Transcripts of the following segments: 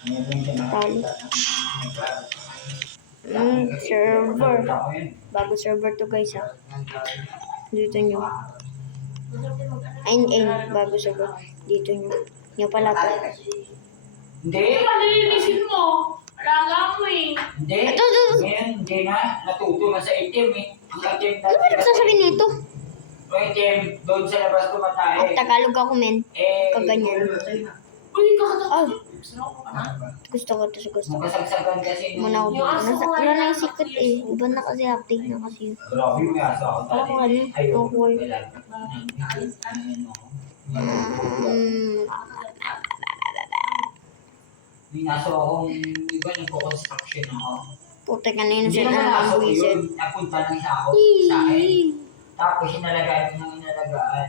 Tali. Server. Bago server to guys ha. Dito nyo. Ayun, bago server. Dito nyo. Nyo pala to. Hindi. Malilinisin mo. Alaga mo eh. Hindi. Ito. Ngayon, hindi na. Natuto na sa itim eh. Ang itim Ano ba nagsasabi nito? Ang itim, doon sa labas tumatay. Tagalog ako men. Kaganyan. Uy, kakatawa. Oh, Sinako ka na? gusto ko to. Gusto ko. Makasagsagan kasi. Muna ako. Yung aso ko Wala na ngayon, yung secret eh. Iba na kasi update na kasi. Grabe yung aso ako Wala ko ano. Ayun. Okay. May aso akong iba nagko-construction ako. Puta ka na yun Hindi siya naman na aso ang buwisit. yun. Napunta lang sa ako. Sa akin. Tapos inalagaan ko ng inalagaan.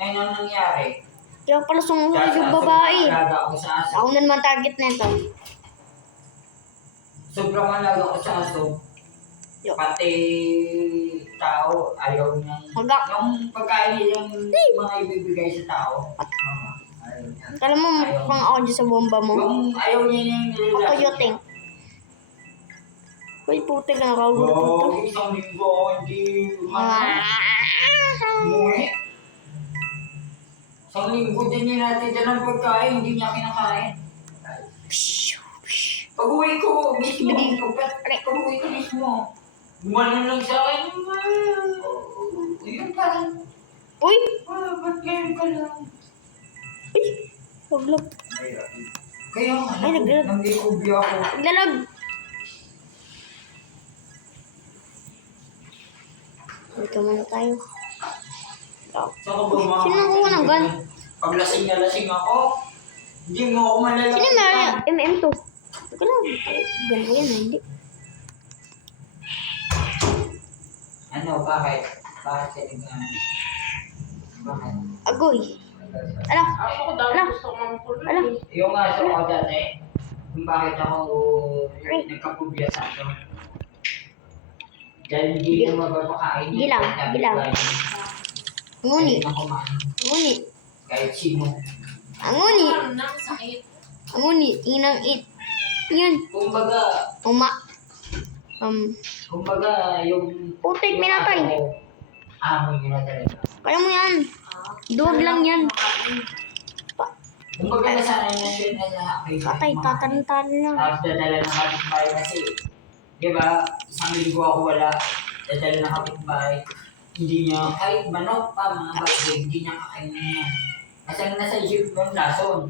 Ngayon ang nangyari. Kaya pala sumunod yung babae. Alaga ako sa aso. Ako na naman target na ito. Sobrang alaga ko sa aso. Yo. Pati tao, ayaw niyang... Hagak. Yung pagkain nilang mga ibibigay sa tao. Kala mo mukhang ako dyan sa bomba mo. Yung ayaw niya yung Ako nilalaki. yoting. Uy, puti ka nakaulo po to. Isang linggo, hindi... Umuwi. Isang linggo din niya natin dyan ang pagkain, hindi niya kinakain. Pag-uwi ko mismo, pag-uwi ko mismo, gumanon lang sa akin. Yun parang, Uy! ba't ganyan ka lang? Uy! Huwag Kaya nga, Ay, nag-grab. nang-ikubya ako. Naglalag! Dito muna tayo. Saan ka ba mga... Sino nakuha ng gun? Pag lasing na lasing ako, hindi mo ako malalaman. Sino may MM2? Teka lang. Ganun yan, hindi. Ano, bakit? Bakit ka nag- Bakit? Agoy. Ala! Ako ko daw Ala. gusto ko ng kulay. Ala! Yung aso ko dati, kung bakit ako nagkapubya sa aso. Dahil hindi ko mapapakain. Gilang, gilang. Nguni. Hindi na kumain. Nguni. Kahit sino. Anguni. Ano na, sakit. Anguni. Inang it. Yun. Kumbaga, yung... Putik, minatay. Amo nyo na talaga. Kaya mo yan. Duwag lang yan. Kumbaga nasanay na siya na sa akin. Patay, tatarantaran lang. Tapos dadala ng kapitbahay kasi, di ba, isang linggo ako wala, dadala ng kapitbahay. Hindi niya, kahit manok pa, mga bagay, hindi niya kakainin yan. Kasi ang nasa isip ko yung lason.